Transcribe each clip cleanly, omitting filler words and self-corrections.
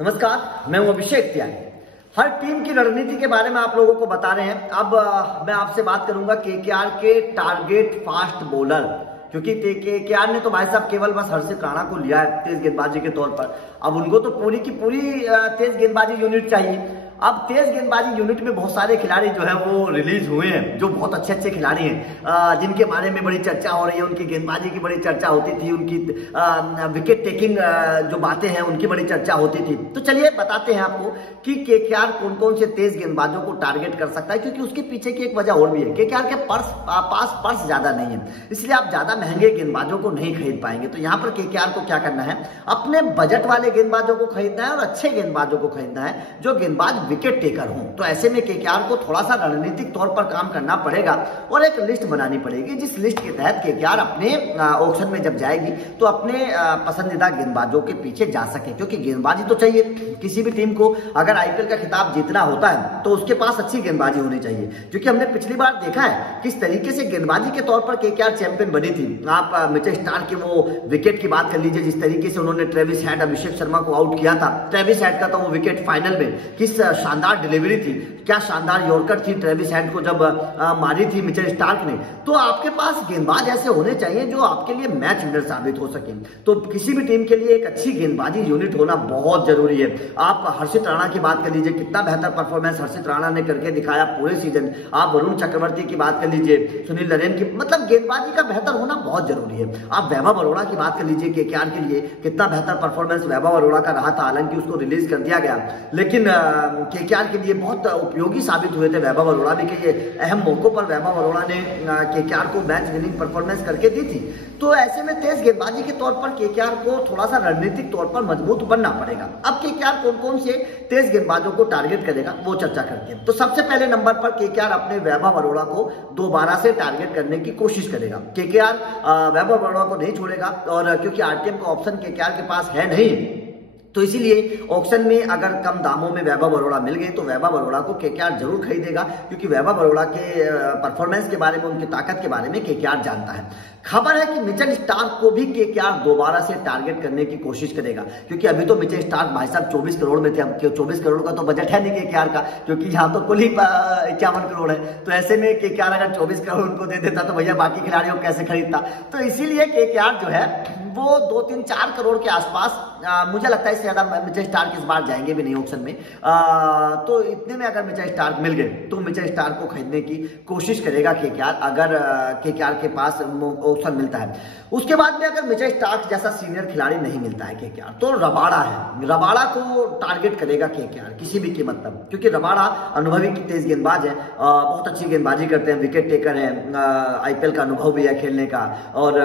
नमस्कार, मैं हूं अभिषेक त्यागी। हर टीम की रणनीति के बारे में आप लोगों को बता रहे हैं। अब मैं आपसे बात करूंगा केकेआर के टारगेट फास्ट बॉलर, क्योंकि केकेआर ने तो भाई साहब केवल बस हर्षित राणा को लिया है तेज गेंदबाजी के तौर पर। अब उनको तो पूरी की पूरी तेज गेंदबाजी यूनिट चाहिए। अब तेज गेंदबाजी यूनिट में बहुत सारे खिलाड़ी जो है वो रिलीज हुए हैं, जो बहुत अच्छे अच्छे खिलाड़ी हैं, जिनके बारे में बड़ी चर्चा हो रही है। उनकी गेंदबाजी की बड़ी चर्चा होती थी, उनकी विकेट टेकिंग जो बातें हैं उनकी बड़ी चर्चा होती थी। तो चलिए बताते हैं आपको कि केकेआर कौन कौन से तेज गेंदबाजों को टारगेट कर सकता है, क्योंकि उसके पीछे की एक वजह और भी है। केकेआर के पास पर्स ज्यादा नहीं है, इसलिए आप ज्यादा महंगे गेंदबाजों को नहीं खरीद पाएंगे। तो यहाँ पर केकेआर को क्या करना है, अपने बजट वाले गेंदबाजों को खरीदना है और अच्छे गेंदबाजों को खरीदना है जो गेंदबाज विकेट टेकर हो। तो ऐसे में केकेआर को थोड़ा सा रणनीतिक तौर पर काम करना पड़ेगा और एक लिस्ट बनानी पड़ेगी, जिस लिस्ट के तहत केकेआर अपने ऑक्शन में जब जाएगी तो अपने पसंदीदा गेंदबाजों के पीछे जा सके। क्योंकि गेंदबाजी तो चाहिए किसी भी टीम को। अगर आईपीएल का खिताब जीतना होता है तो उसके पास अच्छी गेंदबाजी होनी चाहिए, क्योंकि हमने पिछली बार देखा है किस तरीके से गेंदबाजी के तौर पर केकेआर चैंपियन बनी थी। आप मिचेल स्टार्क के वो विकेट की बात कर लीजिए, जिस तरीके से उन्होंने ट्रेविस हेड, अभिषेक शर्मा को आउट किया था। ट्रेविस हेड का तो वो विकेट फाइनल में किस शानदार डिलीवरी थी, क्या शानदार यॉर्कर थी ट्रेविस हेड को जब मारी थी मिचेल स्टार्क ने। तो आपके पास गेंदबाज ऐसे होने चाहिए जो आपके लिए मैच विनर साबित हो सके। तो किसी भी टीम के लिए एक अच्छी गेंदबाजी यूनिट होना बहुत जरूरी है। आप हर्षित राणा की बात कर लीजिए, कितना बेहतर परफॉर्मेंस हर्षित राणा ने करके दिखाया पूरे सीजन। आप वरुण चक्रवर्ती की बात कर लीजिए, सुनील नरेन की, मतलब गेंदबाजी का बेहतर होना बहुत जरूरी है। आप वैभव अरोड़ा की बात कर लीजिए, केकेआर के लिए कितना बेहतर परफॉर्मेंस वैभव अरोड़ा का रहा था। हालांकि उसको रिलीज कर दिया गया, लेकिन केकेआर के लिए बहुत उपयोगी साबित हुए थे वैभव अरोड़ा भी। कि ये अहम मौकों पर वैभव अरोड़ा ने केकेआर को मैच विनिंग परफॉर्मेंस करके दी थी। तो ऐसे में तेज गेंदबाजी के तौर पर केकेआर को थोड़ा सा रणनीतिक तौर पर मजबूत बनना पड़ेगा। अब केकेआर कौन कौन से तेज गेंदबाजों को टारगेट करेगा वो चर्चा करते हैं। तो सबसे पहले नंबर पर केकेआर अपने वैभव अरोड़ा को दोबारा से टारगेट करने की कोशिश करेगा। केकेआर वैभव अरोड़ा को नहीं छोड़ेगा, और क्योंकि आरटीएम का ऑप्शन केकेआर के पास है नहीं, तो इसीलिए ऑक्शन में अगर कम दामों में वैभव अरोड़ा मिल गए तो वैभव अरोड़ा को केकेआर जरूर खरीदेगा, क्योंकि वैभव अरोड़ा के परफॉर्मेंस के बारे में, उनकी ताकत के बारे में केकेआर जानता है। खबर है कि मिचेल स्टार्क को भी केकेआर दोबारा से टारगेट करने की कोशिश करेगा, क्योंकि अभी तो मिचेल स्टार्क भाई साहब 24 करोड़ में थे। अब 24 करोड़ का तो बजट है नहीं केकेआर का, क्योंकि यहाँ तो कुल ही 51 करोड़ है। तो ऐसे में केकेआर अगर 24 करोड़ उनको दे देता तो भैया बाकी खिलाड़ियों को कैसे खरीदता। तो इसीलिए केकेआर जो है वो 2-3-4 करोड़ के आसपास, मुझे लगता है इससे ज्यादा मिचेल स्टार्क इस बार जाएंगे भी नहीं ऑक्शन में। तो इतने में अगर मिचेल स्टार्क मिल गए तो मिचेल स्टार्क को खरीदने की कोशिश करेगा केकेआर, अगर केकेआर के पास ऑप्शन मिलता है। उसके बाद में अगर मिचेल स्टार्क जैसा सीनियर खिलाड़ी नहीं मिलता है केकेआर, तो रबाड़ा है, रबाड़ा को टारगेट करेगा केकेआर किसी भी कीमत पर, क्योंकि रबाड़ा अनुभवी की तेज गेंदबाज है, बहुत अच्छी गेंदबाजी करते हैं, विकेट टेकर है, आईपीएल का अनुभव भी है खेलने का, और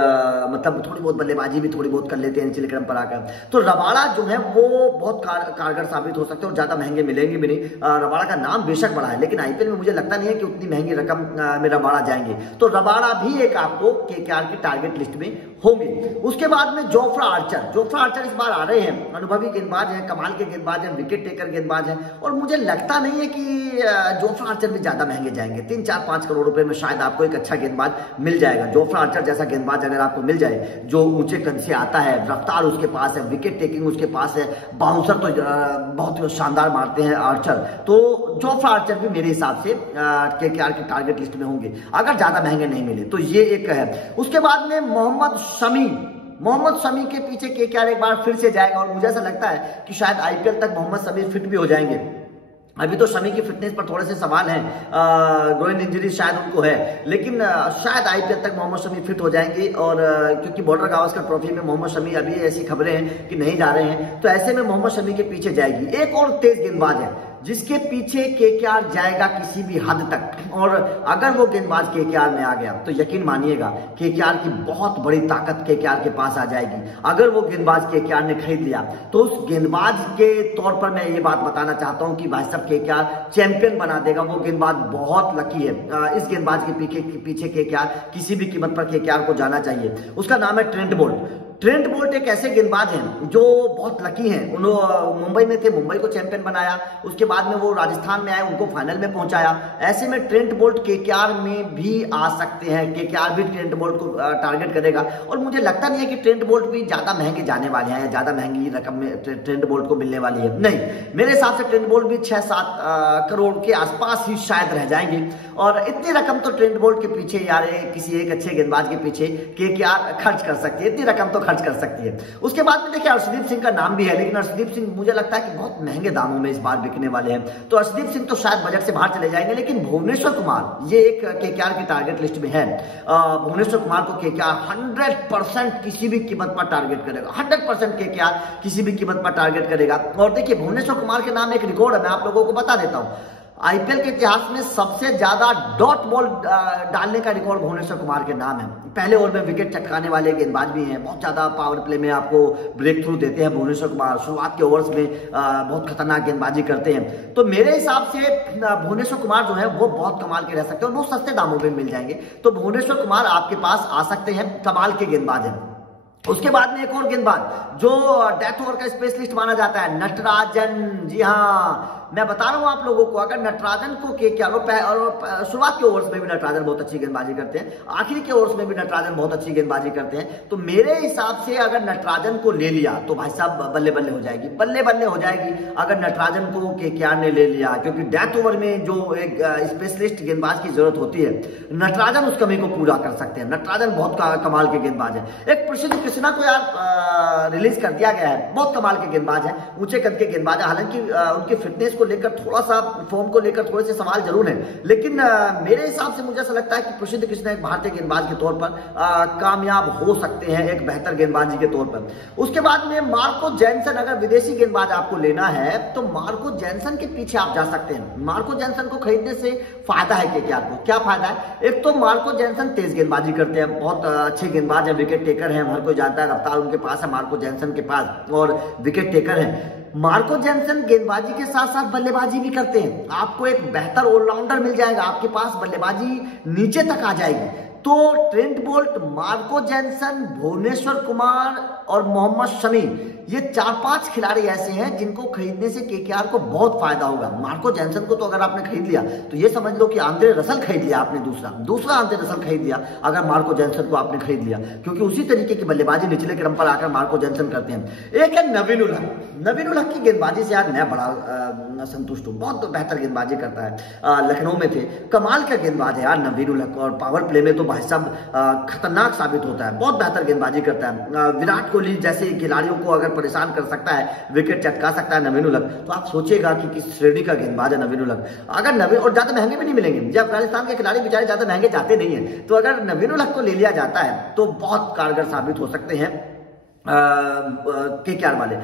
मतलब थोड़ी बहुत बल्लेबाजी भी थोड़ी बहुत कर लेते हैं नीचे क्रम पर आकर। तो रबाड़ा जो है वो बहुत कारगर साबित हो सकते हैं और ज्यादा महंगे मिलेंगे भी नहीं। रबाड़ा का नाम बेशक बड़ा है, लेकिन आईपीएल में मुझे लगता नहीं है कि उतनी महंगी रकम में रबाड़ा जाएंगे। तो रबाड़ा भी एक आपको केकेआर की टारगेट लिस्ट में होंगे। उसके बाद में जोफ्रा आर्चर इस बार आ रहे हैं, अनुभवी गेंदबाज हैं, कमाल के गेंदबाज हैं, विकेट टेकर गेंदबाज हैं, और मुझे लगता नहीं है कि जोफ्रा आर्चर भी ज्यादा महंगे जाएंगे। 3-4-5 करोड़ रुपए में शायद आपको एक अच्छा गेंदबाज मिल जाएगा। जोफ्रा आर्चर जैसा गेंदबाज अगर आपको मिल जाए, जो ऊंचे कद से आता है, रफ्तार उसके पास है, विकेट टेकिंग उसके पास है, बाउंसर तो बहुत शानदार मारते हैं आर्चर, तो जोफ्रा आर्चर भी मेरे हिसाब से केकेआर की टारगेट लिस्ट में होंगे, अगर ज्यादा महंगे नहीं मिले तो। ये एक है। उसके बाद में मोहम्मद शमी के पीछे केकेआर एक बार फिर से जाएगा, और मुझे ऐसा लगता है कि शायद आईपीएल तक मोहम्मद शमी फिट भी हो जाएंगे। अभी तो शमी की फिटनेस पर थोड़े से सवाल हैं, ग्रोइन इंजरी शायद उनको है, लेकिन शायद आईपीएल तक मोहम्मद शमी फिट हो जाएंगे। और क्योंकि बॉर्डर गावस्कर ट्रॉफी में मोहम्मद शमी, अभी ऐसी खबरें हैं कि नहीं जा रहे हैं, तो ऐसे में मोहम्मद शमी के पीछे जाएगी। एक और तेज गेंदबाज है जिसके पीछे केकेआर जाएगा किसी भी हद तक, और अगर वो गेंदबाज केकेआर में आ गया तो यकीन मानिएगा केकेआर की बहुत बड़ी ताकत केकेआर के पास आ जाएगी। अगर वो गेंदबाज केकेआर ने खरीद लिया तो उस गेंदबाज के तौर पर मैं ये बात बताना चाहता हूं कि भाई साहब केकेआर चैंपियन बना देगा। वो गेंदबाज बहुत लकी है, इस गेंदबाज के पीछे केकेआर किसी भी कीमत पर केकेआर को जाना चाहिए। उसका नाम है ट्रेंट बोल्ट। ट्रेंट बोल्ट एक ऐसे गेंदबाज हैं जो बहुत लकी हैं। उन्होंने मुंबई में थे, मुंबई को चैंपियन बनाया, उसके बाद में वो राजस्थान में आए, उनको फाइनल में पहुंचाया। ऐसे में ट्रेंट बोल्ट केकेआर में भी आ सकते हैं, केकेआर भी ट्रेंट बोल्ट को टारगेट करेगा। और मुझे लगता नहीं है कि ट्रेंट बोल्ट भी ज्यादा महंगे जाने वाले हैं, ज्यादा महंगी रकम में ट्रेंट बोल्ट को मिलने वाली है, नहीं। मेरे हिसाब से ट्रेंट बोल्ट भी 6-7 करोड़ के आसपास ही शायद रह जाएंगे। और इतनी रकम तो ट्रेंट बोल्ट के पीछे यार किसी एक अच्छे गेंदबाज के पीछे केकेआर खर्च कर सकती है, इतनी रकम तो खर्च कर सकती है। उसके बाद में देखिए अर्शदीप सिंह का नाम भी है, लेकिन अर्शदीप सिंह मुझे लगता है कि बहुत महंगे दामों में इस बार बिकने वाले हैं, तो अर्शदीप सिंह तो शायद बजट से बाहर चले जाएंगे। लेकिन भुवनेश्वर कुमार ये एक केकेआर की टारगेट लिस्ट में है। भुवनेश्वर कुमार को केकेआर 100% किसी भी कीमत पर टारगेट करेगा, 100% केकेआर किसी भी कीमत पर टारगेट करेगा। और देखिए भुवनेश्वर कुमार के नाम एक रिकॉर्ड है, मैं आप लोगों को बता देता हूं। आईपीएल के इतिहास में सबसे ज्यादा डॉट बॉल डालने का रिकॉर्ड भुवनेश्वर कुमार के नाम है। पहले ओवर में विकेट चटकाने वाले गेंदबाज भी हैं, बहुत ज्यादा पावर प्ले में आपको ब्रेक थ्रू देते हैं भुवनेश्वर कुमार। शुरुआत के ओवर्स में बहुत खतरनाक गेंदबाजी करते हैं। तो मेरे हिसाब से भुवनेश्वर कुमार जो है वो बहुत कमाल के रह सकते हैं और बहुत सस्ते दामों में मिल जाएंगे। तो भुवनेश्वर कुमार आपके पास आ सकते हैं, कमाल के गेंदबाज हैं। उसके बाद में एक और गेंदबाज जो डेथ ओवर का स्पेशलिस्ट माना जाता है, नटराजन। जी हाँ, मैं बता रहा हूं आप लोगों को, अगर नटराजन को केकेआर और शुरुआत के ओवर्स में भी नटराजन बहुत अच्छी गेंदबाजी करते हैं, आखिरी के ओवर्स में भी नटराजन बहुत अच्छी गेंदबाजी करते हैं। तो मेरे हिसाब से अगर नटराजन को ले लिया तो भाई साहब बल्ले बल्ले हो जाएगी, बल्ले बल्ले हो जाएगी अगर नटराजन को केकेआर ने ले लिया। क्योंकि डेथ ओवर में जो एक स्पेशलिस्ट गेंदबाज की जरूरत होती है, नटराजन उस कमी को पूरा कर सकते हैं। नटराजन बहुत कमाल के गेंदबाज है। एक प्रसिद्ध कृष्णा को यार रिलीज कर दिया गया है, बहुत कमाल के गेंदबाज है, ऊंचे कद के गेंदबाज है। हालांकि उनकी फिटनेस को लेकर थोड़ा सा, फॉर्म को लेकर थोड़े से सवाल जरूर है, लेकिन मेरे हिसाब से मुझे ऐसा लगता है कि प्रसिद्ध कृष्णा एक भारतीय गेंदबाज के तौर पर कामयाब हो सकते हैं, एक बेहतर गेंदबाजी के तौर पर। उसके बाद में मार्को जैनसन, अगर विदेशी गेंदबाज आपको लेना है तो मार्को जैनसन के पीछे आप जा सकते हैं। मार्को जैनसन को खरीदने से फायदा है केकेआर को। क्या फायदा है? एक तो मार्को जैनसन तेज गेंदबाजी करते हैं, बहुत अच्छे गेंदबाज है, विकेट टेकर है, हर कोई जानता है, रफ्तार उनके पास है मार्को जैनसन के पास, और विकेट टेकर है। मार्को जैनसन गेंदबाजी के साथ साथ बल्लेबाजी भी करते हैं, आपको एक बेहतर ऑलराउंडर मिल जाएगा, आपके पास बल्लेबाजी नीचे तक आ जाएगी। तो Trent Boult, Marco Jansen, Bhuvneshwar Kumar और मोहम्मद शमी, ये 4-5 खिलाड़ी ऐसे हैं जिनको खरीदने से केकेआर को बहुत फायदा होगा। मार्को जैनसन को तो अगर आपने खरीद लिया तो ये समझ लो कि आंद्रे रसल खरीद लिया आपने, दूसरा आंद्रे रसल खरीद लिया अगर मार्को जैनसन को आपने खरीद लिया, क्योंकि उसी तरीके की बल्लेबाजी निचले क्रम पर आकर मार्को जैनसन करते हैं। एक है नवीन उल हक। नवीन उल हक की गेंदबाजी से यार मैं बड़ा संतुष्ट हूँ, बहुत बेहतर गेंदबाजी करता है। लखनऊ में थे, कमाल का गेंदबाज है यार नवीन उल हक, और पावर प्ले में तो भाई साहब खतरनाक साबित होता है, बहुत बेहतर गेंदबाजी करता है। विराट कोहली जैसे खिलाड़ियों को अगर परेशान कर सकता है, विकेट चटका सकता है नवीन उल हक, तो आप सोचिएगा कि किस श्रेणी का गेंदबाज है नवीन उल हक। अगर नवीन, और ज्यादा महंगे भी नहीं मिलेंगे, जब अफगानिस्तान के खिलाड़ी बेचारे ज्यादा महंगे जाते नहीं है, तो अगर नवीन उल हक को ले लिया जाता है तो बहुत कारगर साबित हो सकते हैं केकेआर वाले।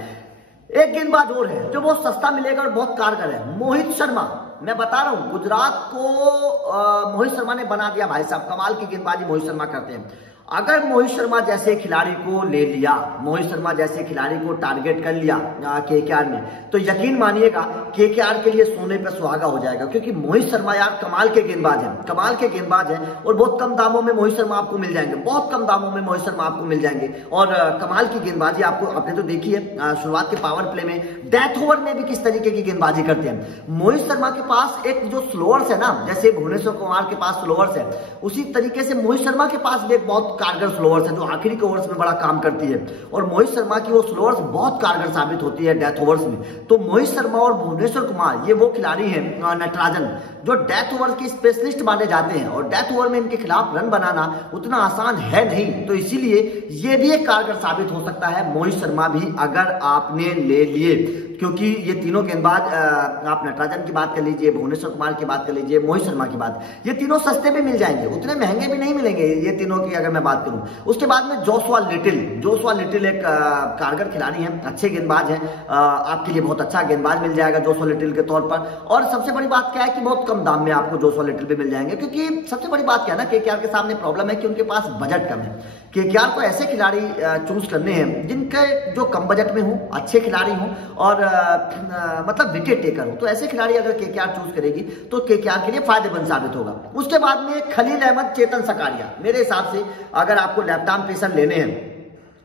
एक गेंदबाज और है जो बहुत सस्ता मिलेगा और बहुत कारगर है, मोहित शर्मा। मैं बता रहा हूं, गुजरात को मोहित शर्मा ने बना दिया भाई साहब, कमाल की गेंदबाजी मोहित शर्मा करते हैं। अगर मोहित शर्मा जैसे खिलाड़ी को ले लिया, मोहित शर्मा जैसे खिलाड़ी को टारगेट कर लिया केकेआर ने, तो यकीन मानिएगा केकेआर के लिए सोने पे सुहागा हो जाएगा। क्योंकि मोहित शर्मा यार कमाल के गेंदबाज हैं, कमाल के गेंदबाज हैं, और बहुत कम दामों में मोहित शर्मा आपको मिल जाएंगे, बहुत कम दामों में मोहित शर्मा आपको मिल जाएंगे। और कमाल की गेंदबाजी आपने तो देखी है शुरुआत के पावर प्ले में, डेथ ओवर में भी किस तरीके की गेंदबाजी करते हैं। मोहित शर्मा के पास एक जो स्लोअर्स है ना, जैसे भुवनेश्वर कुमार के पास स्लोअर्स है, उसी तरीके से मोहित शर्मा के पास भी एक बहुत कारगर स्लोअर्स है जो आखिरी के ओवर्स में बड़ा काम करती है, और मोहित शर्मा की वो स्लोअर्स बहुत कारगर साबित होती है डेथ ओवर्स में। तो मोहित शर्मा और भुवनेश्वर कुमार ये वो खिलाड़ी हैं, नटराजन, जो डेथ ओवर के स्पेशलिस्ट माने जाते हैं, और डेथ ओवर में इनके खिलाफ रन बनाना उतना आसान है नहीं, तो इसीलिए ये भी एक कारगर साबित हो सकता है मोहित शर्मा भी अगर आपने ले लिए। क्योंकि ये तीनों गेंदबाज, आप नटराजन की बात कर लीजिए, भुवनेश्वर कुमार की बात कर लीजिए, मोहित शर्मा की बात, ये तीनों सस्ते भी मिल जाएंगे, उतने महंगे भी नहीं मिलेंगे ये तीनों की अगर मैं बात करूं। उसके बाद में जोशुआ लिटिल एक कारगर खिलाड़ी हैं, अच्छे गेंदबाज हैं, आपके लिए बहुत अच्छा गेंदबाज मिल जाएगा जोशुआ लिटिल के तौर पर। और सबसे बड़ी बात क्या है कि बहुत कम दाम में आपको जोशुआ लिटिल भी मिल जाएंगे। क्योंकि सबसे बड़ी बात क्या है ना, केकेआर के सामने प्रॉब्लम है कि उनके पास बजट कम है। केकेआर को ऐसे खिलाड़ी चूज करने हैं जिनके जो कम बजट में हो, अच्छे खिलाड़ी हो, और मतलब विकेट टेकर हो। तो ऐसे खिलाड़ी अगर केकेआर चूज करेगी तो केकेआर के लिए फायदेमंद साबित होगा। उसके बाद में खलील अहमद, चेतन सकारिया, मेरे हिसाब से अगर आपको लेफ्ट आर्म पेसर लेने हैं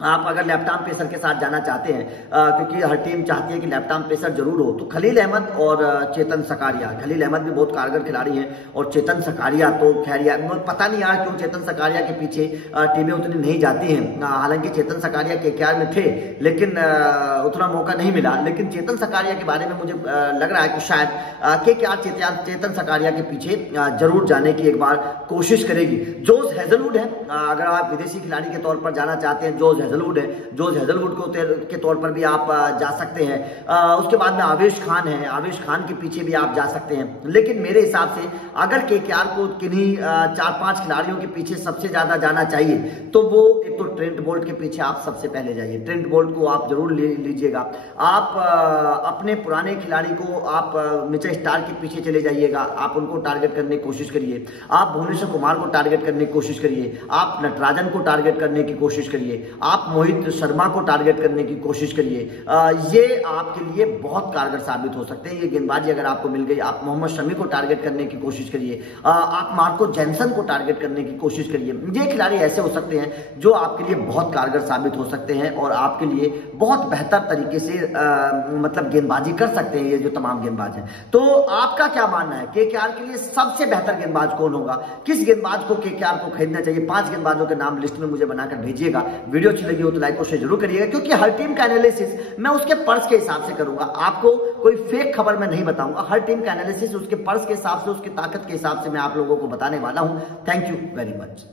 आप अगर लेफ्ट आर्म पेसर के साथ जाना चाहते हैं, क्योंकि हर टीम चाहती है कि लेफ्ट आर्म पेसर जरूर हो, तो खलील अहमद और चेतन सकारिया। खलील अहमद भी बहुत कारगर खिलाड़ी हैं और चेतन सकारिया तो खैर यार पता नहीं यार क्यों चेतन सकारिया के पीछे टीमें उतनी नहीं जाती हैं। हालांकि चेतन सकारिया केकेआर में थे लेकिन उतना मौका नहीं मिला, लेकिन चेतन सकारिया के बारे में मुझे लग रहा है कि शायद केकेआर चेतन सकारिया के पीछे जरूर जाने की एक बार कोशिश करेगी। जोश हेजलवुड है, अगर आप विदेशी खिलाड़ी के तौर पर जाना चाहते हैं, जोश हेजलवुड है, जोश हेजलवुड के तौर पर भी आप जा सकते हैं। उसके बाद में आवेश खान है, आवेश खान के पीछे भी आप जा सकते हैं। लेकिन मेरे हिसाब से अगर केकेआर को किन्हीं 4-5 खिलाड़ियों के पीछे सबसे ज्यादा जाना चाहिए तो वो एक तो ट्रेंट बोल्ट के पीछे आप सबसे पहले जाइए। ट्रेंट बोल्ट को आप जरूर लीजिएगा। आप अपने पुराने खिलाड़ी को आप मिचेल स्टार्क के पीछे चले जाइएगा, आप उनको टारगेट करने की कोशिश करिए। आप भुवनेश्वर कुमार को टारगेट करने की कोशिश करिए, आप नटराजन को टारगेट करने की कोशिश करिए, आप मोहित शर्मा को टारगेट करने की कोशिश करिए। ये आपके लिए बहुत कारगर साबित हो सकते हैं। ये गेंदबाजी अगर आपको मिल गई, आप मोहम्मद शमी को टारगेट करने की कोशिश करिए, आप मार्को जेनसन को टारगेट करने की कोशिश करिए। ये खिलाड़ी ऐसे हो सकते हैं जो आपके लिए बहुत कारगर साबित हो सकते हैं और आपके लिए बहुत बेहतर तरीके से मतलब गेंदबाजी कर सकते हैं ये जो तमाम गेंदबाज हैं। तो आपका क्या मानना है, केकेआर के लिए सबसे बेहतर गेंदबाज कौन होगा? किस गेंदबाज को केकेआर को खरीदना चाहिए? 5 गेंदबाजों के नाम लिस्ट में मुझे बनाकर भेजिएगा। वीडियो अच्छी लगी हो तो लाइक और शेयर जरूर करिएगा, क्योंकि हर टीम का एनालिसिस मैं उसके पर्स के हिसाब से करूंगा। आपको कोई फेक खबर मैं नहीं बताऊंगा। हर टीम का एनालिसिस उसके पर्स के हिसाब से, उसकी ताकत के हिसाब से मैं आप लोगों को बताने वाला हूं। Thank you very much.